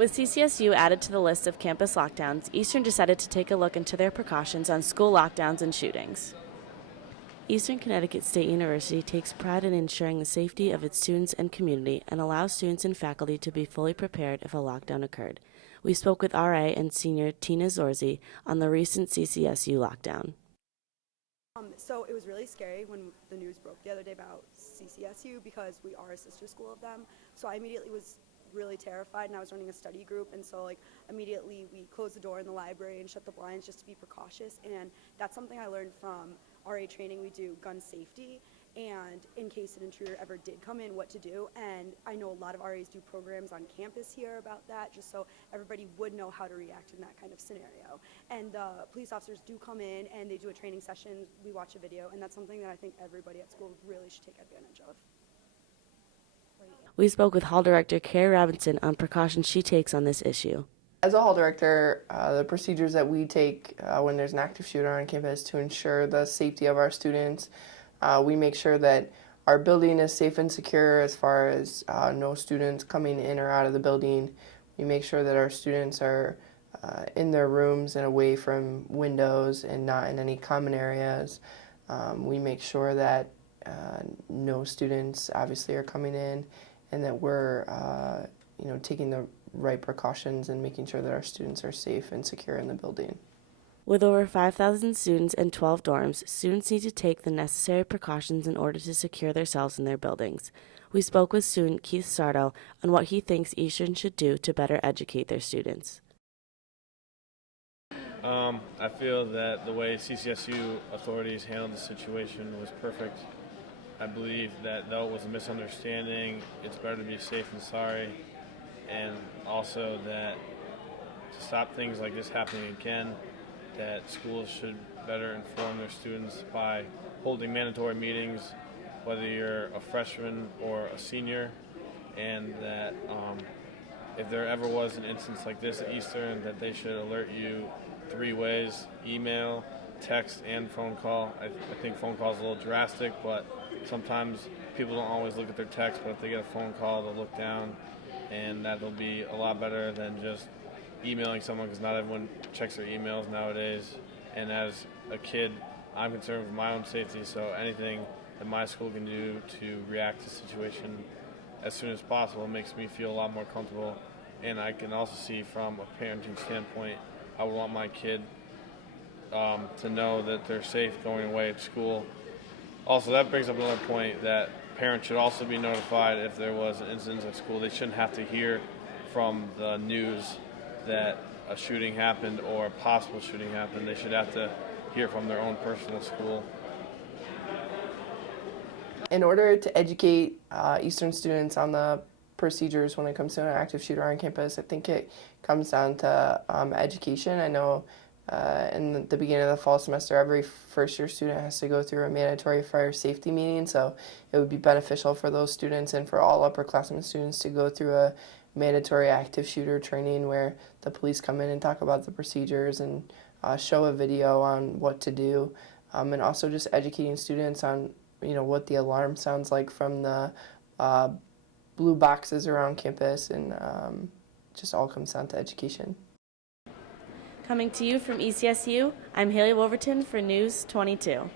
With CCSU added to the list of campus lockdowns, Eastern decided to take a look into their precautions on school lockdowns and shootings. Eastern Connecticut State University takes pride in ensuring the safety of its students and community and allows students and faculty to be fully prepared if a lockdown occurred. We spoke with RA and senior Tina Zorzi on the recent CCSU lockdown. So it was really scary when the news broke the other day about CCSU because we are a sister school of them. So I immediately was really terrified, and I was running a study group, and so immediately we closed the door in the library and shut the blinds just to be precautious. And that's something I learned from RA training. We do gun safety, and in case an intruder ever did come in, what to do. And I know a lot of RAs do programs on campus here about that, just so everybody would know how to react in that kind of scenario. And police officers do come in and they do a training session, we watch a video, and that's something that I think everybody at school really should take advantage of. We spoke with Hall Director Carrie Robinson on precautions she takes on this issue. As a hall director, the procedures that we take when there's an active shooter on campus to ensure the safety of our students, we make sure that our building is safe and secure as far as no students coming in or out of the building. We make sure that our students are in their rooms and away from windows and not in any common areas. We make sure that no students obviously are coming in, and that we're taking the right precautions and making sure that our students are safe and secure in the building. With over 5,000 students and 12 dorms, students need to take the necessary precautions in order to secure themselves in their buildings. We spoke with student Keith Sardo on what he thinks Eastern should do to better educate their students. I feel that the way CCSU authorities handled the situation was perfect. I believe that though it was a misunderstanding, it's better to be safe than sorry, and also that to stop things like this happening again, that schools should better inform their students by holding mandatory meetings, whether you're a freshman or a senior, and that if there ever was an instance like this at Eastern, that they should alert you 3 ways: email, text, and phone call. I think phone call is a little drastic, but sometimes people don't always look at their text, but if they get a phone call, they'll look down, and that'll be a lot better than just emailing someone, because not everyone checks their emails nowadays. And as a kid, I'm concerned with my own safety, so anything that my school can do to react to the situation as soon as possible makes me feel a lot more comfortable. And I can also see from a parenting standpoint, I would want my kid to know that they're safe going away to school. Also, that brings up another point, that parents should also be notified if there was an incident at school. They shouldn't have to hear from the news that a shooting happened or a possible shooting happened. They should have to hear from their own personal school. In order to educate Eastern students on the procedures when it comes to an active shooter on campus, I think it comes down to education. I know in the beginning of the fall semester, every first-year student has to go through a mandatory fire safety meeting, so it would be beneficial for those students and for all upperclassmen students to go through a mandatory active shooter training where the police come in and talk about the procedures and show a video on what to do, and also just educating students on what the alarm sounds like from the blue boxes around campus, and just all comes down to education. Coming to you from ECSU, I'm Haley Wolverton for News 22.